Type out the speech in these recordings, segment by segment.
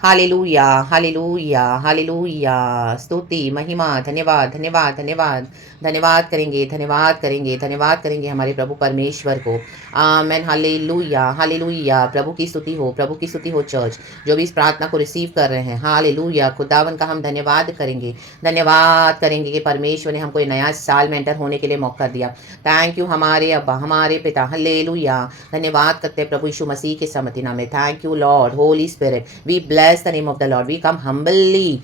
Hallelujah, hallelujah, hallelujah. स्तुति, महिमा, धन्यवाद, धन्यवाद, धन्यवाद, धन्यवाद करेंगे, धन्यवाद करेंगे, धन्यवाद करेंगे हमारे प्रभु परमेश्वर को। आमेन, हालेलुया, हालेलुया। प्रभु की स्तुति हो, प्रभु की स्तुति हो चर्च, जो भी इस प्रार्थना को रिसीव कर रहे हैं। हालेलुया, खुदावन का हम धन्यवाद करेंगे, धन्यवाद करेंगे कि परमेश्वर ने हमको ये नया साल में एंटर होने के लिए मौका दिया। थैंक यू हमारे अब्बा, हमारे पिता। हालेलुया, धन्यवाद करते हैं प्रभु यीशु मसीह के समति नाम में। Thank you Lord, Holy Spirit, we bless the name of the Lord. We come humbly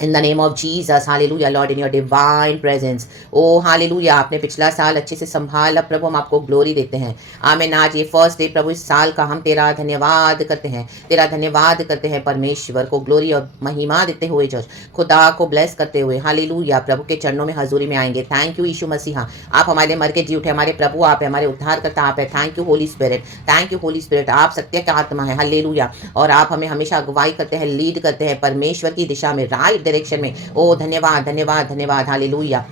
in the name of Jesus, hallelujah, Lord, in your divine presence. Oh, hallelujah, आपने पिछला साल अच्छे से संभाला प्रभु, हम आपको ग्लोरी देते हैं। आमीन। आज ये फर्स्ट डे प्रभु इस साल का, हम तेरा धन्यवाद करते हैं, तेरा धन्यवाद करते हैं। परमेश्वर को ग्लोरी और महिमा देते हुए चर्च, खुदा को ब्लेस करते हुए हालेलुया प्रभु के चरणों में हजूरी में आएंगे। थैंक यू यीशु मसीहा, आप हमारे मर के जी उठे, हमारे प्रभु आप है, हमारे उद्धार करता आप है। Thank you Holi spirit, thank you Holi spirit, आप सत्य का आत्मा है। हालेलुया, और आप हमें हमेशा अगुवाई करते हैं, लीड करते हैं परमेश्वर की दिशा में, राइट डायरेक्शन में। ओ धन्यवाद, धन्यवाद, धन्यवाद। हालेलुया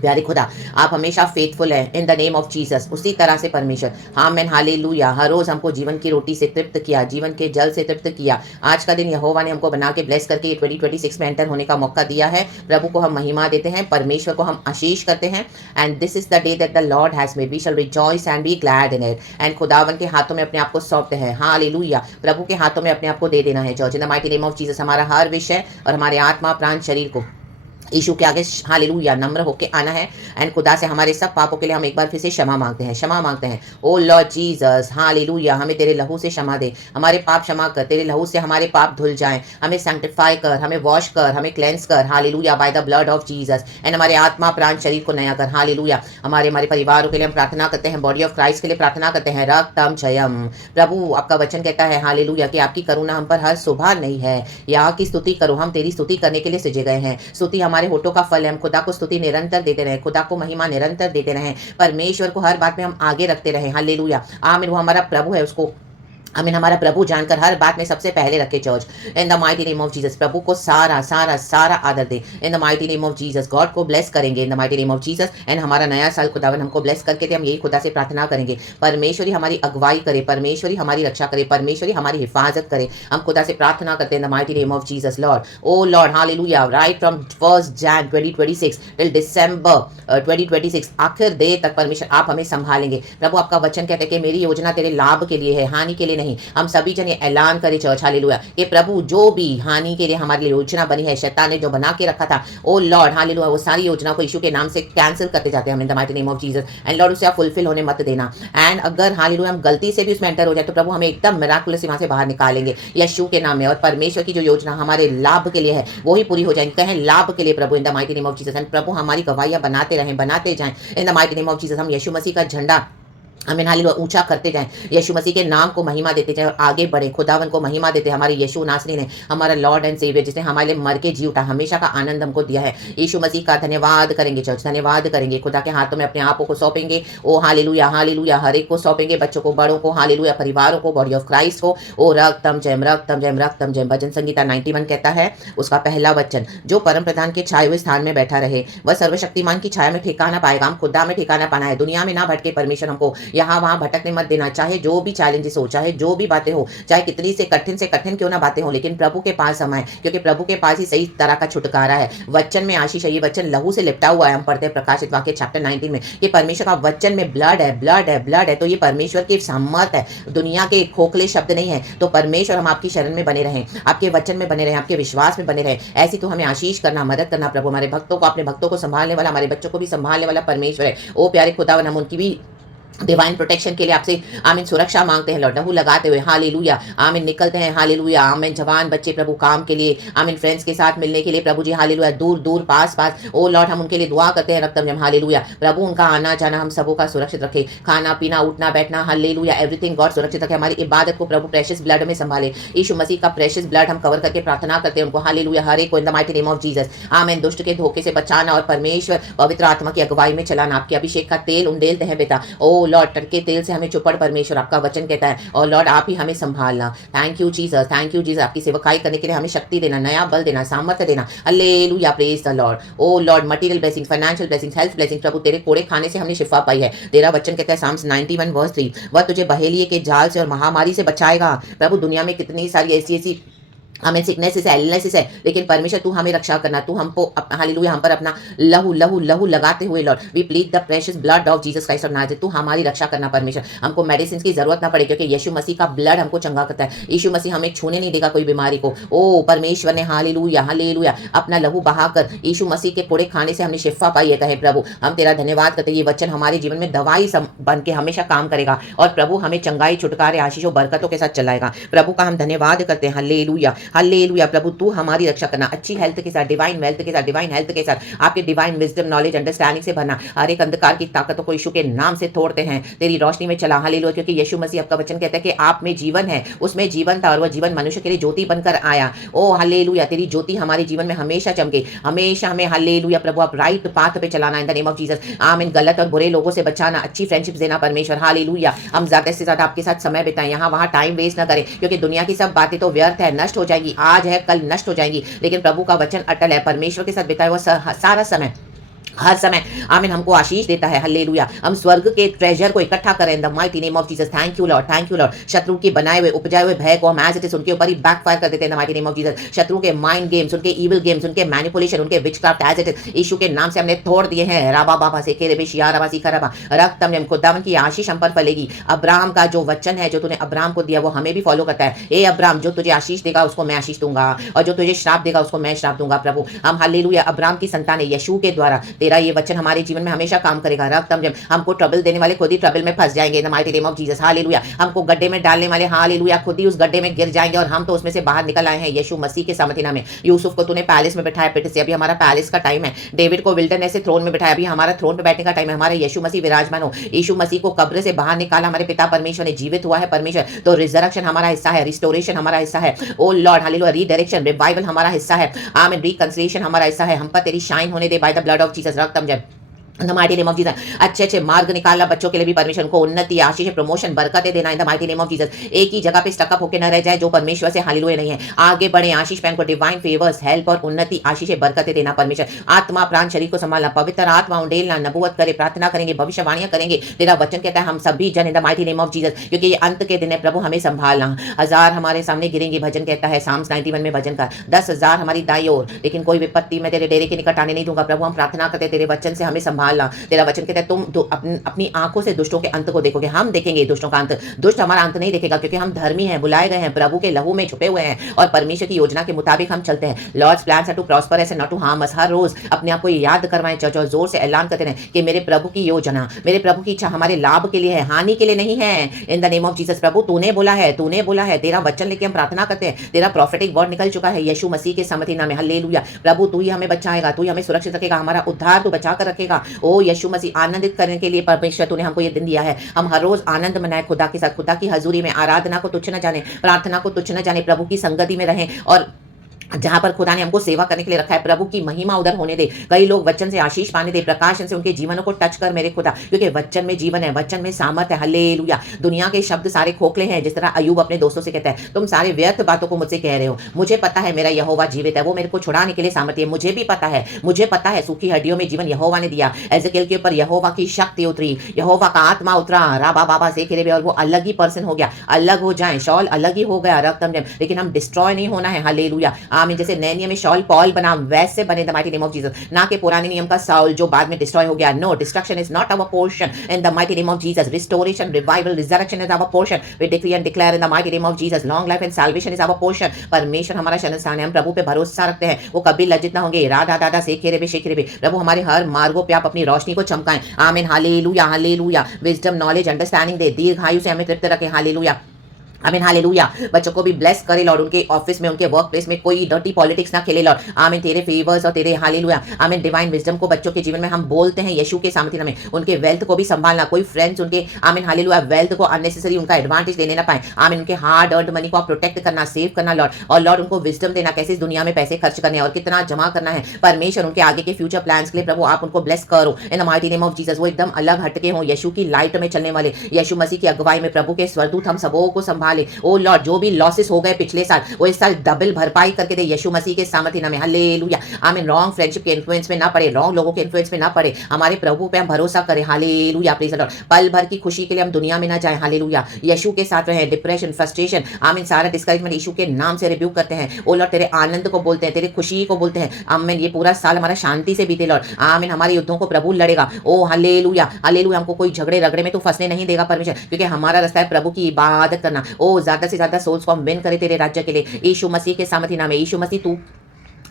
प्यारे खुदा, आप हमेशा फेथफुल है in the name of Jesus. उसी तरह से परमेश्वर, आमेन, हालेलुया, हर रोज हमको जीवन की रोटी से तृप्त किया, जीवन के जल से तृप्त किया। आज का दिन यहोवा ने हमको बना के ब्लेस करके 2026 में एंटर होने का मौका दिया है। प्रभु को हम महिमा देते हैं, परमेश्वर को हम आशीष करते हैं। And this is the day that the Lord has made, we shall rejoice and be glad in it. And खुदावन के हाथों में अपने आप को सौंपते हैं। हालेलुया, प्रभु के हाथों में अपने आप को दे देना है church, in the mighty name of Jesus. हमारा हर विषय और हमारे आत्मा प्राण शरीर को यीशु के आगे हालेलुया नम्र होके आना है। एंड खुदा से हमारे सब पापों के लिए हम एक बार फिर से क्षमा मांगते हैं, क्षमा मांगते हैं। ओ लॉर्ड जीसस, हालेलुया, हमें तेरे लहू से क्षमा दे, हमारे पाप क्षमा कर, तेरे लहू से हमारे पाप धुल जाएं, हमें सैंक्टिफाई कर, हमें वॉश कर, हमें क्लेंस कर। Hallelujah, bye the blood of Jesus. And हमारे आत्मा प्राण शरीर को नया कर। हालेलुया, हमारे परिवारों के लिए हम प्रार्थना करते हैं, बॉडी ऑफ क्राइस्ट के लिए प्रार्थना करते हैं। रक्तम जयम, प्रभु आपका वचन कहता है हालेलुया कि आपकी करुणा हम पर हर सुबह नहीं है। यहाँ की स्तुति करो, हम तेरी स्तुति करने के लिए सजे गए हैं। स्तुति हमारे होठों का फल है, खुदा को स्तुति निरंतर देते रहे, खुदा को महिमा निरंतर देते रहे, परमेश्वर को हर बात में हम आगे रखते रहे। हालेलुया, आमीन। वो हमारा प्रभु है, उसको आमीन, हमारा प्रभु जानकर हर बात में सबसे पहले रखे church, in the mighty name of Jesus. प्रभु को सारा सारा सारा आदर दे in the mighty name of Jesus. God को ब्लेस करेंगे in the mighty name of Jesus. And हमारा नया साल खुदावन हमको ब्लेस करके दे, हम यही खुदा से प्रार्थना करेंगे। परमेश्वरी हमारी अगुवाई करे, परमेश्वरी हमारी रक्षा करे, परमेश्वरी हमारी हिफाजत करे। हम खुदा से प्रार्थना करते हैं in the mighty name of Jesus Lord. O Lord hallelujah, right from 1 Jan 2026 till December 2026, आखिर देर तक परमेश्वर आप हमें संभालेंगे। प्रभु आपका वचन कहते हैं कि मेरी योजना तेरे लाभ के लिए है, हानि के लिए नहीं। हम सभी जन ये ऐलान करें चर्च हालेलुया कि प्रभु जो भी हानि के लिए हमारे लिए योजना बनी है, शैतान ने जो बना के रखा था, ओ लॉर्ड हालेलुया, वो सारी योजना को यीशु के नाम से कैंसिल करते जाते हैं हम इन the mighty name of Jesus. And Lord उसे आप फुलफिल होने मत देना। एंड अगर हालेलुया हम गलती से भी उसमें एंटर हो जाए तो प्रभु हमें एकदम मिराकुलस वहां से बाहर निकालेंगे यीशु के नाम में। और परमेश्वर की जो योजना हमारे लाभ के लिए है वो ही पूरी हो जाएगी। कहें लाभ के लिए प्रभु in the mighty name of Jesus. And प्रभु हमारी गवाहियां बनाते रहें, बनाते जाएं in the mighty name of Jesus. हम यीशु मसीह का झंडा हमें हालेलुया ऊंचा करते जाएं, यीशु मसीह के नाम को महिमा देते जाएं और आगे बढ़े, खुदावन को महिमा देते। हमारे यीशु नासरी ने, हमारा लॉर्ड एंड सेवियर, जिसने हमारे लिए मर के जी उठा, हमेशा का आनंद हमको दिया है। यीशु मसीह का धन्यवाद करेंगे चर्च, धन्यवाद करेंगे। खुदा के हाथों में अपने आपों को सौंपेंगे। ओ हालेलुया, हालेलुया, हर एक को सौंपेंगे, बच्चों को, बड़ों को, हालेलुया, परिवारों को, बॉडी ऑफ क्राइस्ट को। ओ रक्तम जयम, रक्तम जयम, रक्तम जयम। भजन संगीता 91 कहता है, उसका पहला वचन, जो परम प्रधान के छाए हुए स्थान में बैठा रहे वह सर्वशक्तिमान की छाया में ठिकाना पाएगा। हम खुदा में ठिकाना पाना है, दुनिया में ना भटके। परमेश्वर हमको यहाँ वहां भटकने मत देना, चाहे जो भी चैलेंजेस हो, चाहे जो भी बातें हो, चाहे कितनी से कठिन क्यों ना बातें हो, लेकिन प्रभु के पास हम आए, क्योंकि प्रभु के पास ही सही तरह का छुटकारा है। वचन में आशीष है, ये वचन लहू से लिपटा हुआ है। हम पढ़ते हैं प्रकाशित वाक्य चैप्टर 19 में, ये परमेश्वर का वचन में ब्लड है, ब्लड है, ब्लड है। तो ये परमेश्वर की सामर्थ है, दुनिया के खोखले शब्द नहीं है। तो परमेश्वर हम आपकी शरण में बने रहें, आपके वचन में बने रहें, आपके विश्वास में बने रहें। ऐसी तो हमें आशीष करना, मदद करना प्रभु। हमारे भक्तों को, अपने भक्तों को संभालने वाला, हमारे बच्चों को भी संभालने वाला परमेश्वर है। ओ प्यारे खुदावन, हम उनकी भी डिवाइन प्रोटेक्शन के लिए आपसे आमीन सुरक्षा मांगते हैं लॉर्ड, लहू लगाते हुए हालेलुया आमीन निकलते हैं हालेलुया आमीन। जवान बच्चे प्रभु काम के लिए आमीन, फ्रेंड्स के साथ मिलने के लिए प्रभु जी हालेलुया, दूर दूर पास पास ओ लॉर्ड हम उनके लिए दुआ करते हैं रक्तम जम हालेलुया। प्रभु उनका आना जाना हम सबों का सुरक्षित रखे, खाना पीना उठना बैठना हालेलुया एवरीथिंग गॉड सुरक्षित रखे। हमारी इबादत को प्रभु प्रेशियस ब्लड में संभाले, यीशु मसीह का प्रेशियस ब्लड हम कवर करके प्रार्थना करते हैं उनको हालेलुया हर एक को इन the mighty name of Jesus आमीन। दुष्ट के धोखे से बचाना और परमेश्वर पवित्र आत्मा की अगुवाई में चलाना। आपके अभिषेक का तेल उंडेलते हैं बेटा, ओ लॉर्ड टटके तेल से हमें चुपड़ परमेश्वर आपका वचन कहता है, और लॉर्ड आप ही हमें संभालना। Thank you Jesus, thank you Jesus, आपकी सेवकाई करने के लिए हमें शक्ति देना, नया बल देना, सामर्थ्य देना। Hallelujah praise the Lord. O Lord material blessing, financial blessing, health blessing प्रभु तेरे कोड़े खाने से हमने शिफा पाई है। तेरा वचन कहता है साम्स 91 वर्स 3, वह तुझे बहेलिए के जाल से और महामारी से बचाएगा। प्रभु दुनिया में कितनी सारी ऐसी हमें सिकनेस है, इलनेस है, लेकिन परमेश्वर तू हमें रक्षा करना, तू हमको हालेलुया हम पर अपना लहू लहू लहू लगाते हुए Lord we plead the precious blood of Jesus Christ of Nazareth, तू हमारी रक्षा करना परमेश्वर, हमको मेडिसिन की जरूरत ना पड़े, क्योंकि यीशु मसीह का ब्लड हमको चंगा करता है। यीशु मसीह हमें छूने नहीं देगा कोई बीमारी को। ओ परमेश्वर ने हालेलुया हालेलुया अपना लहू बहाकर यीशु मसीह के कोड़े खाने से हमने शिफा पाई है। कहे प्रभु हम तेरा धन्यवाद करते हैं, ये वचन हमारे जीवन में दवाई बन के हमेशा काम करेगा और प्रभु हमें चंगाई छुटकारे आशीषों बरकतों के साथ चलाएगा। प्रभु का हम धन्यवाद करते हैं। हालेलुया हालेलुया प्रभु तू हमारी रक्षा करना, अच्छी हेल्थ के साथ, डिवाइन वेल्थ के साथ, डिवाइन हेल्थ के साथ, आपके डिवाइन विजडम नॉलेज अंडरस्टैंडिंग से भरना। हर एक अंधकार की ताकतों को यीशु के नाम से तोड़ते हैं, तेरी रोशनी में चला। हालेलुया क्योंकि यीशु मसीह आपका वचन कहता है कि आप में जीवन है, उसमें जीवन था और वह जीवन मनुष्य के लिए ज्योति बनकर आया। ओ हालेलुया तेरी ज्योति हमारे जीवन में हमेशा चमके, हमेशा हमें हालेलुया प्रभु आप राइट पाथ पे चलाना इन द नेम ऑफ जीसस। आमीन। गलत और बुरे लोगों से बचाना, अच्छी फ्रेंडशिप देना परमेश्वर। हालेलुया हम ज्यादा से ज्यादा आपके साथ समय बिताएं, यहाँ वहाँ टाइम वेस्ट ना करें, क्योंकि दुनिया की सब बातें तो व्यर्थ है, नष्ट हो जाएगी, आज है कल नष्ट हो जाएंगी, लेकिन प्रभु का वचन अटल है। परमेश्वर के साथ बिताया हुआ सारा समय हर समय आमीन हमको आशीष देता है। हालेलुया हम स्वर्ग के ट्रेजर को इकट्ठा करें इन the mighty name of Jesus. Thank you Lord, thank you Lord. शत्रु के बनाए हुए उपजाए हुए भय को हम एज इट इज उनके ऊपर ही बैकफायर कर देते हैं in the mighty name of Jesus. शत्रु के माइंड गेम्स, उनके इविल गेम्स, उनके मैनिपुलेशन, उनके विचक्राफ्ट एज इट इज यीशु के नाम से हमने तोड़ दिए हैं। राबा बाबा से केरे बेशिया रबा सी खरबा रक्तम ने खुदावन की आशीष हम पर फलेगी। अब्राहम का जो वचन है जो तूने अब्राहम को दिया वो हमें भी फॉलो करता है। ए अब्राहम जो तुझे आशीष देगा उसको मैं आशीष दूंगा और जो तुझे श्राप देगा उसको मैं श्राप दूंगा। प्रभु हम हालेलुया अब्राहम की संतान है, यीशु के द्वारा तेरा ये वचन हमारे जीवन में हमेशा काम करेगा। रक्तम जब हमको ट्रबल देने वाले खुद ही ट्रबल में फंस जाएंगे इन the mighty name of Jesus. Hallelujah हमको गड्ढे में डालने वाले हालेलुया खुद ही उस गड्ढे में गिर जाएंगे और हम तो उसमें से बाहर निकल आए हैं यीशु मसीह के सामर्थ्य नाम में। यूसुफ को तूने पैलेस में बिठाया पिट से, अभी हमारा पैलेस का टाइम है। डेविड को विल्डरनेस से थ्रोन में बिठाया, अभी हमारा थ्रोन पे बैठने का टाइम है। हमारा यीशु मसीह विराजमान हो। यीशु मसीह को कब्र से बाहर निकाला हमारे पिता परमेश्वर ने, जीवित हुआ है परमेश्वर, तो रिजरेक्शन हमारा हिस्सा है, रिस्टोरेशन हमारा हिस्सा है। ओ लॉर्ड हालेलुया रीडायरेक्शन रिवाइवल हमारा हिस्सा है। आमीन। रिकंसिलिएशन हमारा हिस्सा है। हम पर तेरी शाइन होने दे by the blood of Jesus. रक्तम जब in the mighty name of Jesus अच्छे अच्छे मार्ग निकालना बच्चों के लिए भी परमेश्वर को उन्नति आशीष प्रमोशन बरकतें देना इन the mighty name of Jesus. एक ही जगह पे स्टकअप होकर न रह जाए जो परमेश्वर से हालेलुया नहीं है, आगे बढ़े। आशीष पैन को डिवाइन फेवर्स हेल्प और उन्नति आशीष बरकतें देना परमेश्वर। आत्मा प्राण शरीर को संभालना, पवित्र आत्मा उंडेलना, नबूवत करे, प्रार्थना करेंगे, भविष्यवाणियां करेंगे। तेरा वचन कहता है हम सभी जन इन the mighty name of Jesus, क्योंकि ये अंत के दिन है प्रभु हमें संभालना। 1000 हमारे सामने गिरेंगे, भजन कहता है Psalms 91 में भजन का 10,000 हमारी दाई ओर, लेकिन कोई विपत्ति में तेरे डेरे के निकट आने नहीं दूंगा। प्रभु हम प्रार्थना करते तेरे वचन से हमें संभालना। तेरा वचन कहता है तुम अपनी आंखों से दुष्टों के अंत को देखोगे। हम देखेंगे दुष्टों का अंत, दुष्ट हमारा अंत नहीं देखेगा, क्योंकि हम धर्मी हैं, बुलाए गए हैं, प्रभु के लहू में छुपे हुए हैं और परमेश्वर की योजना के मुताबिक हम चलते हैं। Lord's plans are to prosper and not to harm us. हर रोज अपने आप को याद करवाएं, चर्च और जोर से ऐलान करते रहें कि मेरे प्रभु की योजना, मेरे प्रभु की इच्छा हमारे लाभ के लिए है, हानि के लिए नहीं है। In the name of Jesus प्रभु तूने बोला है, तूने बोला है। तेरा वचन लेके हम प्रार्थना करते हैं, तेरा प्रॉफिटिक वर्ड निकल चुका है यीशु मसीह के सामर्थ्य नाम में। हालेलुया प्रभु तू ही हमें बचाएगा, तू ही हमें सुरक्षित रखेगा, हमारा उद्धार तू बचा कर रखेगा। ओ यीशु मसीह आनंदित करने के लिए परमेश्वर तूने हमको ये दिन दिया है। हम हर रोज आनंद मनाए खुदा के साथ, खुदा की हजूरी में, आराधना को तुच्छ न जाने, प्रार्थना को तुच्छ न जाने, प्रभु की संगति में रहें और जहां पर खुदा ने हमको सेवा करने के लिए रखा है प्रभु की महिमा उधर होने दे। कई लोग वचन से आशीष पाने दे, प्रकाशन से उनके जीवनों को टच कर मेरे खुदा, क्योंकि वचन में जीवन है, वचन में सामर्थ है। हालेलुया दुनिया के शब्द सारे खोखले हैं, जिस तरह अयूब अपने दोस्तों से कहता है तुम सारे व्यर्थ बातों को मुझसे कह रहे हो, मुझे पता है मेरा यहोवा जीवित है, वो मेरे को छुड़ाने के लिए सामर्थ्य है। मुझे भी पता है, मुझे पता है सूखी हड्डियों में जीवन यहोवा ने दिया। एजेकिएल के ऊपर यहोवा की शक्ति उतरी, यहोवा का आत्मा उतरा, राबा बाबा से खेरे और वो अलग ही पर्सन हो गया। अलग हो जाए, शॉल अलग ही हो गया, रक्तम, लेकिन हम डिस्ट्रॉय नहीं होना है। हालेलुया आमीन। जैसे नए नियम शॉल पॉल बना वैसे बने the mighty name of Jesus, ना कि पुराने नियम का साउल जो बाद में डिस्ट्रॉय हो गया। No, destruction is not our portion in the mighty name of Jesus. Restoration, revival, resurrection is our portion. We decree and declare in the mighty name of Jesus. Long life and salvation is our portion. परमेश्वर हमारा शरण स्थान है, हम प्रभु पे भरोसा रखते हैं, वो कभी लज्जित ना होंगे। राधा दादा से खेरे बे शेखरे बे, प्रभु हमारे हर मार्गों पे आप अपनी रोशनी को चमकाएं। Amen. Hallelujah hallelujah wisdom knowledge understanding दे, दीर्घायु से हमें तृप्त रखें। हालेलुया आमीन हालेलुया बच्चों को भी ब्लेस करे लॉर्ड, उनके ऑफिस में, उनके वर्क प्लेस में कोई डर्टी पॉलिटिक्स ना खेले लॉर्ड। आमीन। तेरे फेवर्स और तेरे हालेलुया आमीन डिवाइन विजडम को बच्चों के जीवन में हम बोलते हैं यीशु के सामर्थ्य में। उनके वेल्थ को भी संभालना, कोई फ्रेंड्स उनके आमीन हालेलुया वेल्थ को अननेसेसरी उनका एडवांटेज लेने ना पाए। आमीन। उनके हार्ड अर्न्ड मनी को आप प्रोटेक्ट करना, सेव करना लॉर्ड, और लॉर्ड उनको विजडम देना कैसे इस दुनिया में पैसे खर्च करने और कितना जमा करना है। परमेश्वर उनके आगे के फ्यूचर प्लान्स के लिए प्रभु आप उनको ब्लेस करो इन the mighty name of Jesus. वो एकदम अलग हटके हो, यीशु की लाइट में चलने वाले, यीशु मसीह की अगुवाई में प्रभु के स्वरदूत हम सबों को संभाल संभाले। ओ लॉर्ड, जो भी लॉसेस हो गए पिछले साल, वो इस साल डबल भरपाई करके दे यीशु मसीह के सामर्थ्य नाम में। हालेलुया। आमीन। रॉन्ग फ्रेंडशिप के इन्फ्लुएंस में ना पड़े, रॉन्ग लोगों के इन्फ्लुएंस में ना पड़े, हमारे प्रभु पे हम भरोसा करें। हालेलुया। Praise the Lord. पल भर की खुशी के लिए हम दुनिया में ना जाएं। हालेलुया। यीशु के साथ रहें। डिप्रेशन, फ्रस्ट्रेशन, आमीन, सारा डिस्करेजमेंट यीशु के नाम से रिब्यूक करते हैं। ओ लॉर्ड, तेरे आनंद को बोलते हैं, तेरी खुशी को बोलते हैं। आमीन। ये पूरा साल हमारा शांति से बीते लॉर्ड। आमीन। हमारे युद्धों को प्रभु लड़ेगा। ओ हालेलुया, हालेलुया। हमको कोई झगड़े रगड़े में तो फंसने नहीं देगा परमेश्वर, क्योंकि हमारा रास्ता है प्रभु की इबादत करना। ओ ज्यादा से ज्यादा सोल्स को हम विन करें तेरे राज्य के लिए, यीशु मसीह के सामर्थ्य नाम में। यीशु मसीह तू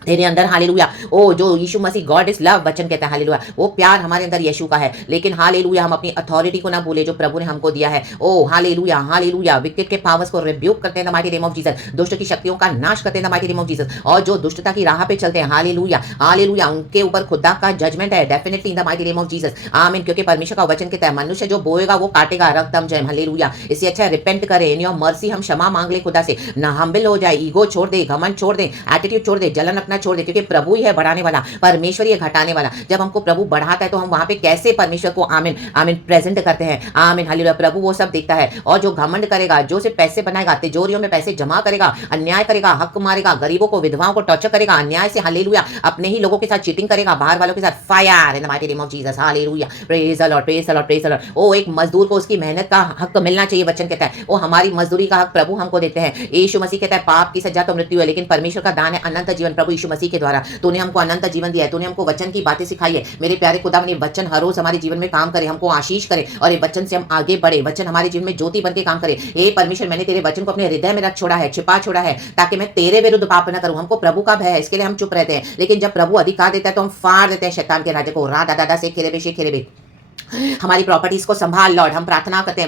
तेरे अंदर, हालेलुया, ओ जो यीशु मसीह गॉड इज लव वचन कहता है, हालेलुया, वो प्यार हमारे अंदर यीशु का है। लेकिन हालेलुया, हम अपनी अथॉरिटी को ना भूले जो प्रभु ने हमको दिया है। ओ हालेलुया, हालेलुया। विकेट के पावर्स को रिब्यूक करते हैं the mighty name of Jesus. दुष्ट की शक्तियों का नाश करते हैं the mighty name of Jesus. और जो दुष्टता की राह पे चलते हैं, हालेलुया, हालेलुया, उनके ऊपर खुदा का जजमेंट है definitely in the mighty name of Jesus. आमीन। क्योंकि परमेश्वर का वचन कहता है मनुष्य जो बोएगा वो काटेगा, रक्तम जय। हालेलुया। इससे अच्छा रिपेंट करें, इन योर मर्सी हम क्षमा मांग ले खुदा से, ना हम्बल हो जाए, ईगो छोड़ दे, घमंड छोड़ दे, एटीट्यूड छोड़ दे, जलन रखना छोड़ दे, क्योंकि प्रभु ही है बढ़ाने वाला, परमेश्वर ही है घटाने वाला। जब हमको प्रभु बढ़ाता है तो हम वहां पे कैसे परमेश्वर को आमीन आमीन प्रेजेंट करते हैं। आमीन। हालेलुया। प्रभु वो सब देखता है। और जो घमंड करेगा, जो से पैसे बनाएगा, तिजोरियों में पैसे जमा करेगा, अन्याय करेगा, हक मारेगा, गरीबों को, विधवाओं को टॉर्चर करेगा अन्याय से, हालेलुया, अपने ही लोगों के साथ चीटिंग करेगा, बाहर वालों के साथ, fire in the mighty name of Jesus. Hallelujah. Praise the Lord, praise the Lord, praise the Lord. ओ एक मजदूर को उसकी मेहनत का हक मिलना चाहिए, वचन कहता है। वो हमारी मजदूरी का हक प्रभु हमको देते हैं। यीशु मसीह कहता है पाप की सजा तो मृत्यु है, लेकिन परमेश्वर का दान है अनंत जीवन। प्रभु यीशु मसीह के द्वारा तूने हमको अनंत जीवन दिया है, तूने हमको वचन की बातें सिखाई है। मेरे प्यारे खुदा, ये वचन हर रोज हमारे जीवन में काम करे, हमको आशीष करे, और ये वचन से हम आगे बढ़े। वचन हमारे जीवन में ज्योति बन के काम करे। हे परमेश्वर, मैंने तेरे वचन को अपने हृदय में रख छोड़ा है, छिपा छोड़ा है, ताकि मैं तेरे विरुद्ध पाप न करूं। हमको प्रभु का भय है, इसके लिए हम चुप रहते हैं। लेकिन जब प्रभु अधिकार देता है तो हम फाड़ देते हैं शैतान के राज्य को। रा दादा से खेरे बे हमारी प्रॉपर्टीज को संभाल लॉर्ड। हम प्रार्थना करते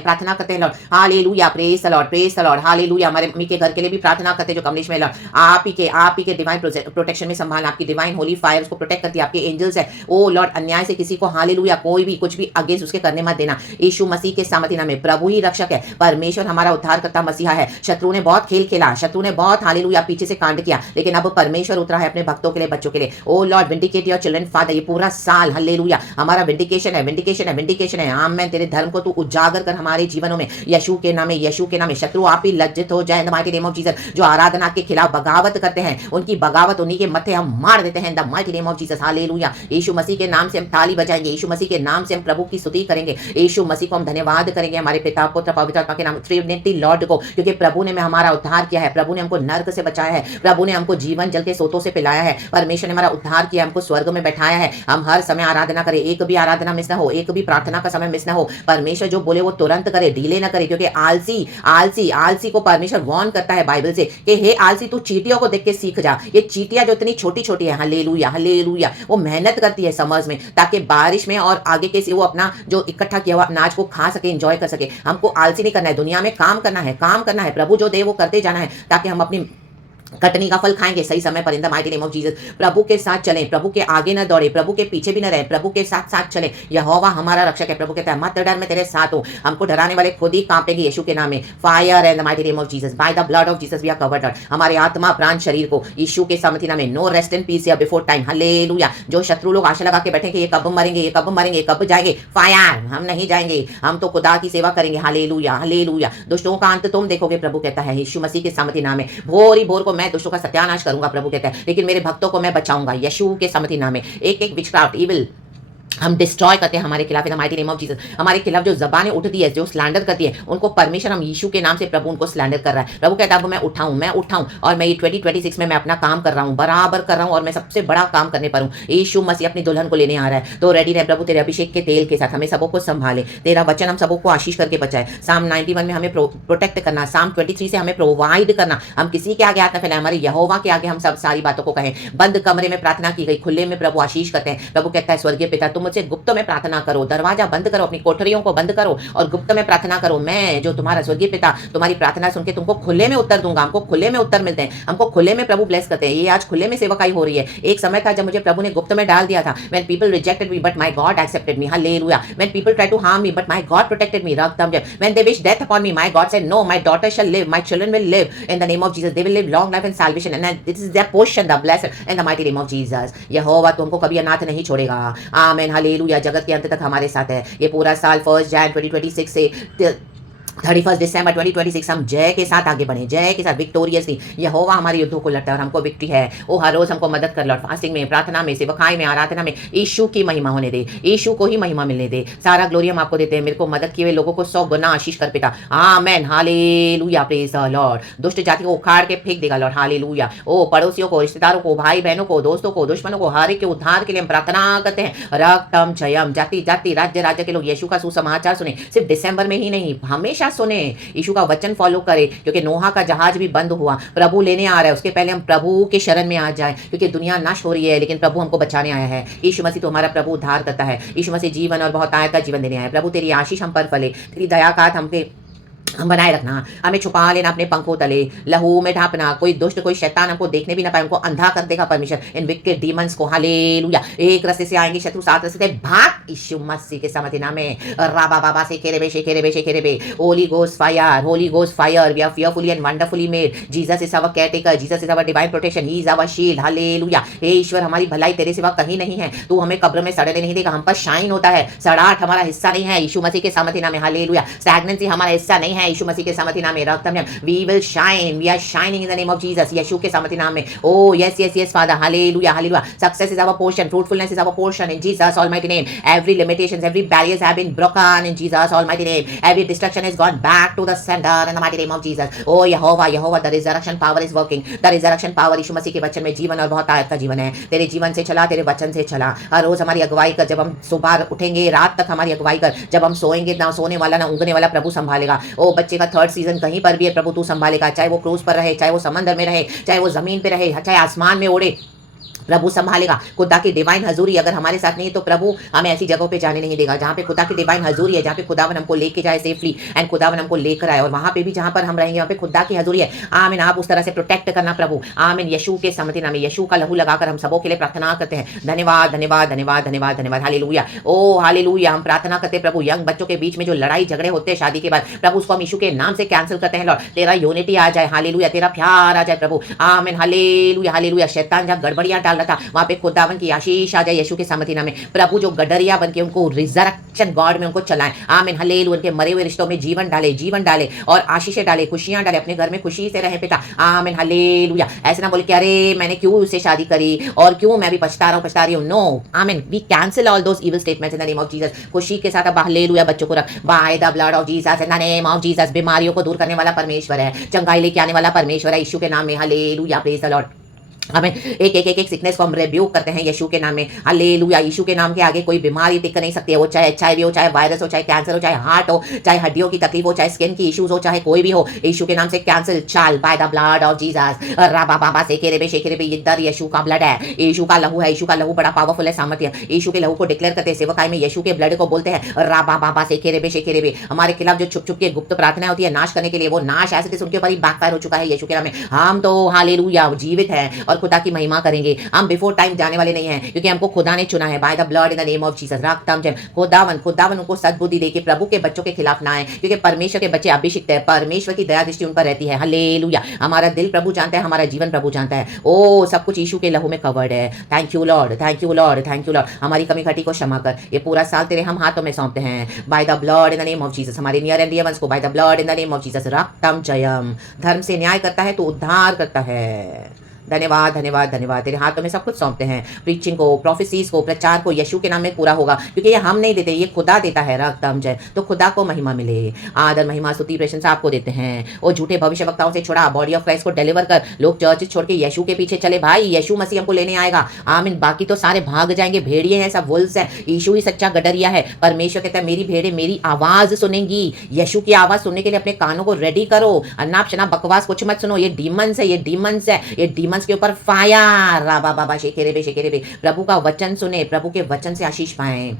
हैं Lord. Hallelujah. Praise the Lord, praise the Lord. Hallelujah. हमारे मम्मी के घर के लिए भी प्रार्थना करते हैं जो कमलेश में लॉर्ड, आप ही के डिवाइन प्रोटेक्शन में संभाल, आपकी डिवाइन होली फायर उसको प्रोटेक्ट करती है, आपके एंजल्स है। ओ लॉर्ड, अन्याय से किसी को, हालेलुया, कोई भी कुछ भी अगेंस्ट उसके करने मत देना। यीशु मसीह के सामर्थ्य नाम में। प्रभु ही रक्षक है, परमेश्वर हमारा उद्धार करता मसीहा है। शत्रु ने बहुत खेल खेला, शत्रु ने बहुत, हालेलुया, पीछे से कांड किया, लेकिन अब परमेश्वर उतरा है अपने भक्तों के लिए, बच्चों के लिए। O Lord, vindicate your children father. ये पूरा साल, हालेलुया, हमारा विंडिकेशन है, विंडिकेशन है, विंडिकेशन है। आमीन। तेरे धर्म को तू उजागर कर हमारे जीवनों में, यीशु के नाम में, यीशु के नाम में। शत्रु आप ही लज्जित हो जाए इन the mighty name of Jesus. जो आराधना के खिलाफ बगावत करते हैं, उनकी बगावत उन्हीं के मत्थे हम मार देते हैं in the mighty name of Jesus. Hallelujah. यीशु मसीह के नाम से हम ताली बजाएंगे, यीशु मसीह के नाम से हम प्रभु की स्तुति करेंगे, यीशु मसीह को हम धन्यवाद करेंगे, हमारे पिता पुत्र पवित्र आत्मा के नाम, ट्रिनिटी लॉर्ड को, क्योंकि प्रभु ने हमारा उद्धार किया है। प्रभु ने हमको नर्क से बचाया है, प्रभु ने हमको जीवन जल के सोतों से पिलाया है, परमेश्वर ने हमारा उद्धार किया, हमको स्वर्ग में बैठाया है। हम हर समय आराधना करें, एक भी आराधना मिस ना हो, एक भी प्रार्थना का समय मिस ना हो। परमेश्वर जो बोले वो तुरंत करे, डिले ना करे, क्योंकि आलसी को परमेश्वर वार्न करता है बाइबल से कि हे आलसी, तू चींटियों को देख के सीख जा। ये चींटियां जो इतनी छोटी छोटी है, हालेलुया, हालेलुया, वो मेहनत करती है समर्स में, ताकि बारिश में और आगे के वो अपना जो इकट्ठा किया हुआ अनाज को खा सके, एंजॉय कर सके। हमको आलसी नहीं करना है, दुनिया में काम करना है, काम करना है, प्रभु जो दे वो करते जाना है, ताकि हम अपनी कटनी का फल खाएंगे सही समय पर in the mighty name of Jesus. प्रभु के साथ चलें, प्रभु के आगे न दौड़े, प्रभु के पीछे भी न रहे, प्रभु के साथ साथ चलें। यहोवा हमारा रक्षक है। प्रभु कहता है मत डर, मैं तेरे साथ हूं। हमको डराने वाले खुद ही कांपेंगे यीशु के नाम में। Fire in the mighty name of Jesus, by the blood of Jesus we are covered. हमारे आत्मा प्राण शरीर को यीशु के सामर्थ्य नाम में नो रेस्ट इन पीस या बिफोर टाइम। हालेलुया। जो शत्रु लोग आशा लगा के बैठे कि ये कब मरेंगे, ये कब मरेंगे, कब जाएंगे, फायर, हम नहीं जाएंगे, हम तो खुदा की सेवा करेंगे। Hallelujah, hallelujah. दुष्टों का अंत तुम देखोगे, प्रभु कहता है यीशु मसीह के सामर्थ्य नाम में। भोर ही भोर को मैं दुष्टों का सत्यानाश करूंगा, प्रभु कहता है, लेकिन मेरे भक्तों को मैं बचाऊंगा यीशु के सामर्थ्य नाम में। एक विचक्राफ्ट, इविल हम डिस्ट्रॉय करते हैं हमारे खिलाफ इन the mighty name of Jesus. हमारे खिलाफ जो जबानें उठती है, जो स्लैंडर करती है, उनको परमेश्वर, हम यीशु के नाम से प्रभु उनको स्लैंडर कर रहा है। प्रभु कहता है अब मैं उठाऊं और मैं ये 2026 में मैं अपना काम कर रहा हूं, बराबर कर रहा हूं, और मैं सबसे बड़ा काम करने पर हूं। यीशु मसीह अपनी दुल्हन को लेने आ रहा है, तो रेडी रहे प्रभु, तेरे अभिषेक के तेल के साथ हमें सबों को संभाले, तेरा वचन हम सबों को आशीष करके बचाए। साम 91 में हमें प्रोटेक्ट करना, साम 23 से हमें प्रोवाइड करना। हम किसी के आगे हाथ न फैलाएं, हमारे यहोवा के आगे हम सब सारी बातों को कहें। बंद कमरे में प्रार्थना की गई, खुले में प्रभु आशीष करते हैं। प्रभु कहता है स्वर्गीय पिता, तुम मुझसे गुप्त में प्रार्थना करो, दरवाजा बंद करो, अपनी कोठरियों को बंद करो और गुप्त में प्रार्थना करो। मैं जो तुम्हारा स्वर्गीय पिता तुम्हारी प्रार्थना सुन के तुमको खुले में उत्तर दूंगा। हमको खुले में उत्तर मिलते हैं, हमको खुले में प्रभु ब्लेस करते हैं। ये आज खुले में सेवकाई हो रही है। एक समय था जब मुझे प्रभु ने गुप्त में डाल दिया था। When people rejected me, but my God accepted me. Hallelujah. When people tried to harm me, but my God protected me. When they wished death upon me, my God said, no, my daughter shall live, my children will live in the name of Jesus. They will live long life and salvation, and this is their portion, the blessed, in the mighty name of Jesus. यहोवा तुमको कभी अनाथ नहीं छोड़ेगा। आमीन, hallelujah. जगत के अंत तक हमारे साथ है। ये पूरा साल 1 जनवरी 2026 से 31 दिसंबर 2026 हम जय के साथ आगे बढ़े, जय के साथ विक्टोरियसली। यहोवा हमारे युद्धों को लड़ता है और हमको विक्ट्री है। ओ हर रोज हमको मदद कर लॉर्ड, फास्टिंग में, प्रार्थना में, सेवकाई में, आराधना में यीशु की महिमा होने दे, यीशु को ही महिमा मिलने दे। सारा ग्लोरी हम आपको देते हैं। मेरे को मदद किए हुए लोगों को 100 गुना आशीष कर पिता। आमेन, हालेलुया, प्रेज द लॉर्ड। दुष्ट जाति को उखाड़ के फेंक देगा लॉर्ड, हालेलुया। ओ पड़ोसियों को, रिश्तेदारों को, भाई बहनों को, दोस्तों को, दुश्मनों को, हर एक के उद्धार के लिए हम प्रार्थना करते हैं। रक्तम जयम, जाति जाति राज्य राज्य के लोग यीशु का सुसमाचार सुने, सिर्फ दिसंबर में ही नहीं, हमेशा सुने, यीशु का वचन फॉलो करे, क्योंकि नोहा का जहाज भी बंद हुआ, प्रभु लेने आ रहा है। उसके पहले हम प्रभु के शरण में आ जाए, क्योंकि दुनिया नष्ट हो रही है लेकिन प्रभु हमको बचाने आया है। यीशु मसीह तो हमारा प्रभु उद्धार करता है। यीशु मसीह जीवन और बहुत आयत का जीवन देने आया है। प्रभु तेरी आशीष हम पर फले, तेरी दया का हाथ हम बनाए रखना, हमें छुपा लेना अपने पंखों तले, लहू में ढापना, कोई दुष्ट कोई शैतान हमको देखने भी ना पाए, उनको अंधा कर देगा परमेश्वर, इन विकेट डीमंस को, हालेलुया। एक रास्ते से आएंगे शत्रु, 7 रास्ते से भाग, यीशु मसीह के समर्थी नाम में। राबा बाबा से केरेबे शेकेरेबे शेकेरेबे, holy ghost fire, holy ghost fire, we are fearfully and wonderfully made, Jesus is our caretaker, Jesus is our divine protection, he is our shield, hallelujah. हे ईश्वर, हमारी भलाई तेरे सिवा कहीं नहीं है, तू हमें कब्र में सड़ने नहीं देगा, हम पर शाइन होता है, सड़ाहट हमारा हिस्सा नहीं है, यीशु मसीह के समर्थी नाम में, हालेलुया। स्टैग्नेंसी हमारा हिस्सा नहीं है, यीशु मसीह के समर्थी नाम में। रक्तम, we will shine, we are shining in the name of Jesus, Yeshu के समर्थी नाम में। Oh yes yes yes father, hallelujah hallelujah. Success is our portion, fruitfulness is our portion in Jesus almighty name. Every limitations, every barriers have been broken in Jesus almighty name. Every destruction is gone back to the centre in the mighty name of Jesus. Oh यहोवा यहोवा, the resurrection power is working, the resurrection power, Yeshu मसीह के वचन में जीवन और बहुत आयत का जीवन है। तेरे जीवन से चला, तेरे वचन से चला। हर रोज हमारी अगुवाई कर, जब हम सुबह उठेंगे रात तक हमारी अगुवाई कर, जब हम सोएंगे ना सोने वाला ना ऊँगने वाला प्रभु संभालेगा। ओ बच्चे का 3rd सीजन कहीं पर भी है, प्रभु तू संभालेगा, चाहे वो क्रूज पर रहे, चाहे वो समंदर में रहे, चाहे वो जमीन पे रहे, चाहे आसमान में उड़े, प्रभु संभालेगा। खुदा की डिवाइन हजूरी अगर हमारे साथ नहीं है तो प्रभु हमें ऐसी जगहों पे जाने नहीं देगा जहाँ पे खुदा की डिवाइन हजूरी है, जहाँ पे खुदावन हमको लेके जाए सेफली, एंड खुदावन हमको लेकर आए, और वहाँ पे भी जहाँ पर हम रहेंगे वहाँ पे खुदा की हजूरी है। आमीन, आप उस तरह से प्रोटेक्ट करना प्रभु, आमीन। यीशु के समर्थी नाम में, यीशु का लहू लगाकर हम सबों के लिए प्रार्थना करते हैं। धन्यवाद धन्यवाद धन्यवाद धन्यवाद धन्यवाद, हालेलुया। ओ हालेलुया। हम प्रार्थना करते प्रभु, यंग बच्चों के बीच में जो लड़ाई झगड़े होते हैं शादी के बाद, प्रभु उसको हम यीशु के नाम से कैंसिल करते हैं लॉर्ड। तेरा यूनिटी आ जाए, हालेलुया, तेरा प्यार आ जाए प्रभु, आमीन, हालेलुया हालेलुया। शैतान जहाँ गड़बड़ियां डाल रहा था वहाँ पे खुदावन की आशीष आ जाए यीशु के समर्थी नाम में। प्रभु जो गडरिया बन के उनको रिजरेक्शन गॉड में उनको चलाएं, आमीन, हालेलुया। उनके मरे हुए रिश्तों में जीवन डाले और आशीषें डाले, खुशियां डाले, अपने घर में खुशी से रहे पिता, आमीन, हालेलुया। ऐसे ना बोले कि अरे मैंने क्यों उससे शादी करी और क्यों मैं भी पछता रही हूँ, नो, आमीन। We cancel all those evil statements in the name of Jesus. खुशी के साथ अब हालेलुया बच्चों को रख, by the blood of Jesus, in the name of Jesus. बीमारियों को दूर करने वाला परमेश्वर है, चंगाई लेके आने वाला परमेश्वर है, यीशु के नाम में, हालेलुया, प्रेज द लॉर्ड। हमें एक सिकनेस को हम रिब्यूक करते हैं यीशु के नाम में, हालेलुया। यीशु के नाम के आगे कोई बीमारी टिक नहीं सकती है, वो चाहे HIV हो, चाहे वायरस हो, चाहे कैंसर हो, चाहे हार्ट हो, चाहे हड्डियों की तकलीफ हो, चाहे स्किन की इश्यूज हो, चाहे कोई भी हो, यीशु के नाम से कैंसिल, चाल by the blood of Jesus. राबा बाबा से केरेबे शेकेरेबे, इधर यीशु का ब्लड है, यीशु का लहू है, यीशु का लहू बड़ा पावरफुल है, सामर्थ्य। यीशु के लहू को डिक्लेयर करते हैं सेवकाई में, यीशु के ब्लड को बोलते हैं राबा बाबा से केरेबे शेकेरेबे। हमारे खिलाफ जो छुप छुप के गुप्त प्रार्थना होती है नाश करने के लिए, वो नाश ऐसे उनके ऊपर ही बैकफायर हो चुका है यीशु के नाम में। हम तो हालेलुया जीवित हैं और खुदा की महिमा करेंगे। हम बिफोर टाइम जाने वाले नहीं हैं, क्योंकि हमको खुदा ने चुना है, by the blood in the name of Jesus. राखतम जय खुदावन उनको सद्बुद्धि दे के प्रभु के बच्चों के खिलाफ ना आए, क्योंकि परमेश्वर के बच्चे अभिषिक्त है, परमेश्वर की दया दृष्टि उन पर रहती है, हालेलुया। हमारा दिल प्रभु जानता है, हमारा जीवन प्रभु जानता है। ओ सब कुछ यीशु के लहू में कवर्ड है। Thank you Lord, thank you Lord, thank you Lord. हमारी कमी घटी को क्षमा कर, ये पूरा साल तेरे हम हाथों में सौंपते हैं, by the blood in the name of Jesus. हमारे नियर एंड डियर वंस को by the blood in the name of Jesus. राखतम जयम। धर्म से न्याय करता है तो उद्धार करता है। धन्यवाद धन्यवाद धन्यवाद, तेरे हाथों में सब कुछ सौंपते हैं। प्रीचिंग को, प्रोफेसीज को, प्रचार को यीशु के नाम में पूरा होगा, क्योंकि ये हम नहीं देते, ये खुदा देता है। रक्तम जय, तो खुदा को महिमा मिले, आदर महिमा स्तुति प्रशंसा आपको देते हैं। और झूठे भविष्यवक्ताओं से छुड़ा, बॉडी ऑफ क्राइस्ट को डिलीवर कर। लोग चर्च छोड़ के यीशु के पीछे चले, भाई यीशु मसीह हमको लेने आएगा, आमीन। बाकी तो सारे भाग जाएंगे, भेड़िए हैं सब, वुल्स हैं, यीशु ही सच्चा गडरिया है। परमेश्वर कहता है मेरी भेड़े मेरी आवाज सुनेंगी। यीशु की आवाज सुनने के लिए अपने कानों को रेडी करो, अनाप शनाप बकवास कुछ मत सुनो। ये डीमंस है, ये डीमंस है, ये डीमंस के ऊपर फायर। राबा बाबा शेकेरेबे। प्रभु का वचन सुने, प्रभु के वचन से आशीष पाएं,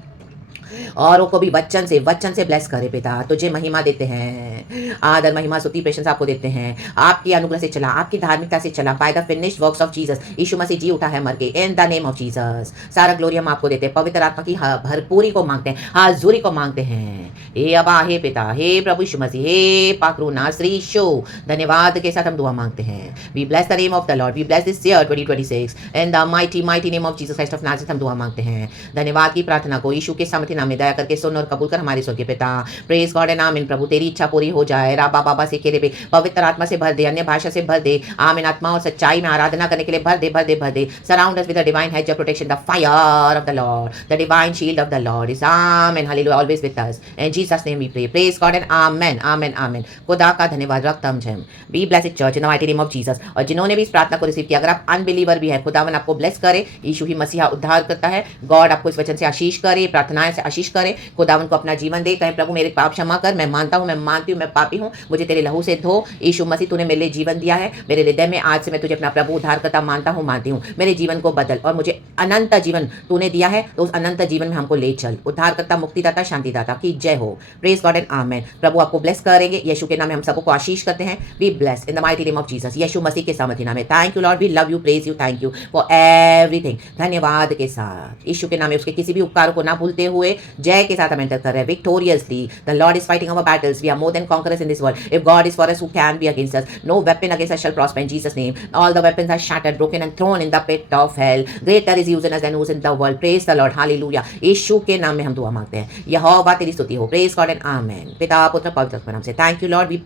औरों को भी वचन से ब्लेस करे पिता। तुझे महिमा देते हैं, आदर महिमा स्तुति प्रशंसा आपको देते हैं। आपकी अनुग्रह से चला, आपकी धार्मिकता से चला, by the finished works of Jesus. Yeshu मसीह जी उठा है मर के, in the name of Jesus. सारा ग्लोरी हम आपको देते हैं, पवित्र आत्मा की भरपूरी को मांगते हैं, हाजुरी को मांगते हैं। हे अबा, हे पिता, हे प्रभु यीशु मसीह, हे पाकरू नासरी यीशु, धन्यवाद के साथ हम दुआ मांगते हैं। We bless the name of the Lord, we bless this year 2026 in the mighty name of Jesus Christ of Nazareth. हम दुआ मांगते हैं। धन्यवाद की प्रार्थना को यीशु के समर्थी नाम में दया करके सुन और कबूल कर हमारे स्वर्गीय पिता। प्रेज गॉड एंड आमीन। प्रभु तेरी इच्छा पूरी हो जाए। राबा बाबा से केरे पे पवित्र आत्मा से भर दे, अन्य भाषा से भर दे। आमीन। आत्मा और सच्चाई में आराधना करने के लिए भर दे, भर दे, भर दे। Surround us with the divine hedge of protection, the fire of the Lord, the divine shield of the Lord is amen hallelujah always with us. In Jesus name we pray. Praise God and amen, amen, amen. खुदा का धन्यवाद। रक्तम जम be blessed church in the mighty name of Jesus. और जिन्होंने भी इस प्रार्थना को रिसीव किया, अगर आप अनबिलीवर भी है, खुदावन आपको ब्लेस करे। यीशु ही मसीहा उद्धार करता है। गॉड आपको इस वचन से आशीष करे, प्रार्थनाएं से आशीष करे। खुदावन को अपना जीवन दे। कहें प्रभु मेरे पाप क्षमा कर, मैं मानता हूँ, मैं मानती हूँ, मैं पापी हूँ, मुझे तेरे लहू से धो। यीशु मसीह तूने मेरे लिए जीवन दिया है, मेरे हृदय में आज से मैं तुझे अपना प्रभु उद्धार करता मानता हूँ, मानती हूँ। मेरे जीवन को बदल और मुझे अनंत जीवन तूने दिया है, तो उस अनंत जीवन में हमको ले चल। उद्धार करता, मुक्तिदाता, शांतिदाता की जय हो। प्रेज गॉड एंड आमेन। प्रभु आपको ब्लेस करेंगे। यीशु के नाम में हम सबको आशीष करते हैं। Be blessed in the mighty name of Jesus. Yeshu मसीह के सामर्थ्य नाम में thank you Lord, we love you, praise you, thank you for everything. धन्यवाद के साथ यीशु के नाम में उसके किसी भी उपकारों को ना भूलते हुए जय के साथ हम एंटर कर रहे हैं victoriously. The Lord is fighting our battles, we are more than conquerors in this world. If God is for us, who can be against us? No weapon against us shall prosper in Jesus name. All the weapons are shattered, broken and thrown in the pit of hell. Greater is he who is in us than who is in the world. Praise the Lord, hallelujah। यीशु के नाम में हम दुआ मांगते हैं। यहोवा तेरी स्तुति हो। Praise God and amen. पिता पुत्र पवित्र आत्मा के नाम से thank you Lord, we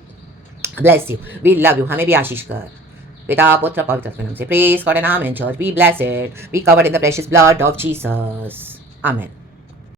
bless you, we love you. हमें भी आशीष कर पिता पुत्र पवित्र आत्मा के नाम से। Praise God and amen. Church be blessed, be covered in the precious blood of Jesus, amen.